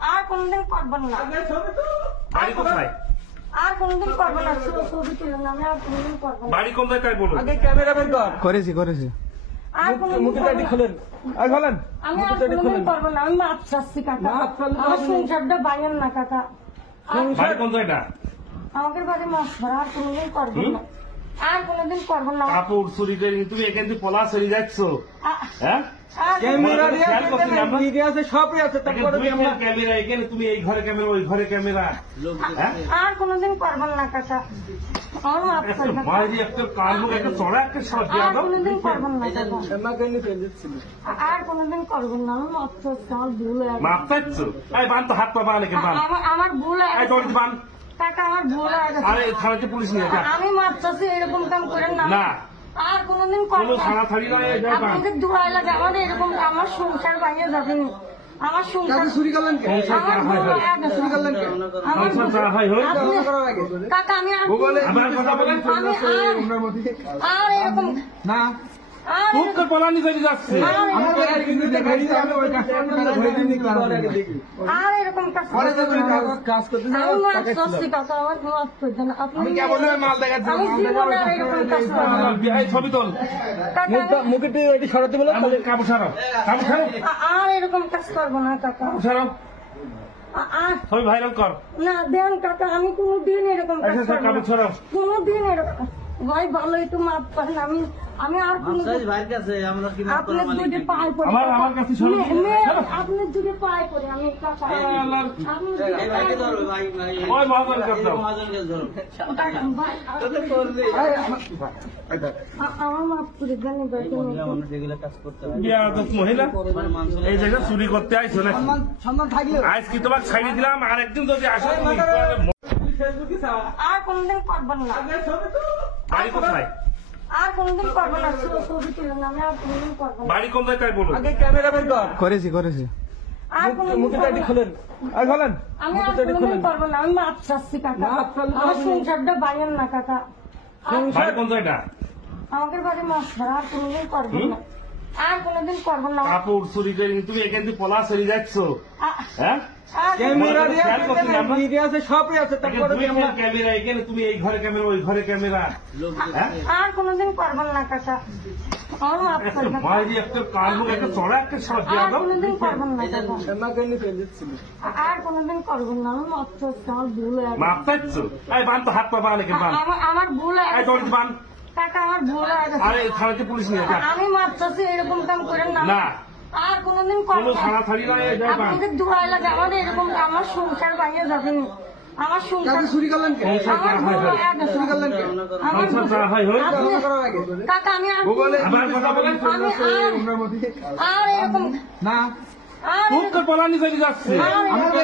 আর কোনদিন করবেন না। বাড়ি কোথায়? আর কোনদিন করবেন না। ছবি তুলুন, আমি আর কোনদিন করবেন না। বাড়ি কোন জায়গায় বলুন? আগে ক্যামেরা বের কর। করেছি আর কোনদিন মুখেটা খোলেন। আর খোলেন। আমি আর কোনদিন করবেন না। আমি মাপ চাচ্ছি কাকা। আমার সংসারটা বাইরেন না কাকা। বাড়ি কোন জায়গাটা? আমাদের বাড়ি মাছ ধরা, আর কোনদিন করবেন না। আর কোনদিন করবেন না। কাপড় চুরি করে তুমি এখান থেকে পলা চলে যাচ্ছ, হ্যাঁ? ক্যামেরা দিয়ে খেয়াল করছি আমরা। ভিডিও আছে, সবই আছে। তারপরে ক্যামেরা এখানে, তুমি এই ঘরে ক্যামেরা, ওই ঘরে ক্যামেরা, হ্যাঁ? আর কোনদিন করবেন না কাকা। আমার মাপ একটা চাই কাকা। মাঝে একটা কান মুখ একটা চড়া একটা সব দিয়ে আর দাও। কোনদিন করবেন না কাকা। আমাকে নিয়ে ফেলে দিচ্ছিল। আর কোনদিন করবেন না। আমি মাপ চাচ্ছি, আমার ভুল হয়ে গেছে। মাপ চাচ্ছ? এই বান তো হাত পা বান এখানে বান। আমার ভুল হয়ে এই গেছে দড়ি বান। কাকা, আমার ভুল হয়ে গেছে। আরে থানাতে পুলিশ নিয়ে যা। আমি মাপ চাচ্ছি, এরকম কাম করেন না। না। আর কোনদিন কোনো করবেন না। থানা থাড়ি নয়, এই যাই বান। আপনাদের দুয়াই লাগে, আমাদের এরকম আমার সংসার বাইরে যাবেন। আমার সংসার কাজে চুরি করলেন কে? আমার ভুল হয়ে গেছে। চুরি করলেন কে? আমার সংসার যা হয় হোক। আপনি- করার আগে। কাকা, আমি আর আমার কথা বলেন। আর এরকম না, আর খুব তো পলানি চলে যাচ্ছে। আমি তো আর কিন্তু দেখাই দিই, আমি ওই কাজটা ধরে দিই দেখি। আর এরকম কাজ পরে যখন করবেন না। কাজ করতে যাই, আমি মাপ চাচ্ছি কাকা, আমার মাপ করবেন না। আপনি আমি কে বলে মাল দেখাচ্ছি? আমি জীবনে আর এরকম কাজ করবো না। এই ছবি তোল। কাকা, মুখে এটি সরাতে বলো। আমাদের কাপড় ছাড়াও, কাপড় ছাড়াও, আর এরকম কাজ করবো না কাকা। কাপড় ছাড়াও। আর ছবি ভাইরাল কর। না দেন কাকা, আমি কোনোদিন এরকম কাজ আচ্ছা, করবো কাপড় না। ছাড়াও। কোনোদিন এরকম ভাই, ভালো একটু মাপ করেন। আমি আর কোনোদিন আপনার যদি পায়ে পড়ি আমার কাছে সরো। আপনার যদি পায়ে পড়ি আমি কাকা। আল্লাহ। আপনার যদি পায়ে পড়ি- ওই মহাজন কাছে দাও। কাকা, ভাই, আমার মাপ করে দেন এবার তুমি। বিয়াদব মহিলা এই জায়গায় চুরি করতে আইছো না। সম্মান থাকলেও আজ কি তোমাকে ছাড়ি দিলাম, আর একদিন যদি আসো তুমি আর কোনদিন করবেন না। বাড়ি কোথায়? আর কোনদিন করবেন না। ছবি তুলুন, আমি আর কোনদিন করবেন না। বাড়ি কোন জায়গায় বলুন? আগে ক্যামেরা বের কর। করেছি আর কোনদিন মুখেটা করবেন না। খোলেন। আর খোলেন। আমি আর কোনদিন করবো না। আমি মাপ চাচ্ছি কাকা। মাপ চাচ্ছি। আমার সংসারটা বাইরেন না কাকা। বাড়ি কোন জায়গাটা? আমাদের বাড়ি মাছ ধরা, আর কোনদিন করবেন না। আর কোনদিন করবেন না। কাপড় চুরি করে তুমি এখান থেকে পলা চলে যাচ্ছ, হ্যাঁ? আর ক্যামেরা দিয়ে খেয়াল করছি আমরা। ভিডিও আছে, সবই আছে। তারপরে ক্যামেরা এখানে, তুমি এই ঘরে ক্যামেরা, ওই ঘরে ক্যামেরা, হ্যাঁ? আর কোনদিন করবেন না কাকা। আমার মাপ চাই কাকা। মাঝে একটা কান মুখ একটা চড়া একটা সব দিয়ে আর দাও। কোনদিন করবেন না কাকা। আমাকে নিয়ে ফেলে দিচ্ছিল। আর কোনদিন করবেন না। আমি মাপ চাচ্ছি, আমার ভুল হয়ে গেছে। মাপ চাচ্ছ? এই বান তো হাত পা বান এখানে বান। আমার ভুল হয়ে এই গেছে দড়ি বান। কাকা, আমার ভুল হয়ে গেছে। আরে থানাতে পুলিশ নিয়ে যা। আমি মাপ চাচ্ছি, এরকম কাম করেন না। না। আর কোনদিন কোনো করবেন থানা থাড়ি নয়, এই যাই বান। আপনাদের দুয়াই লাগে, আমাদের এরকম আমার সংসার বাইরে যাবেন। আমার সংসার কাজে চুরি করলেন কে? সংসার যা আমার হয় ভুল হোক। হয়ে গেছে। চুরি করলেন কে? আমার সংসার যা হয় হোক। আপনি- করার আগে। কাকা, আমি আর আমার কথা বলেন। আর এরকম না, আর খুব তো পলানি চলে যাচ্ছে। আর এরকম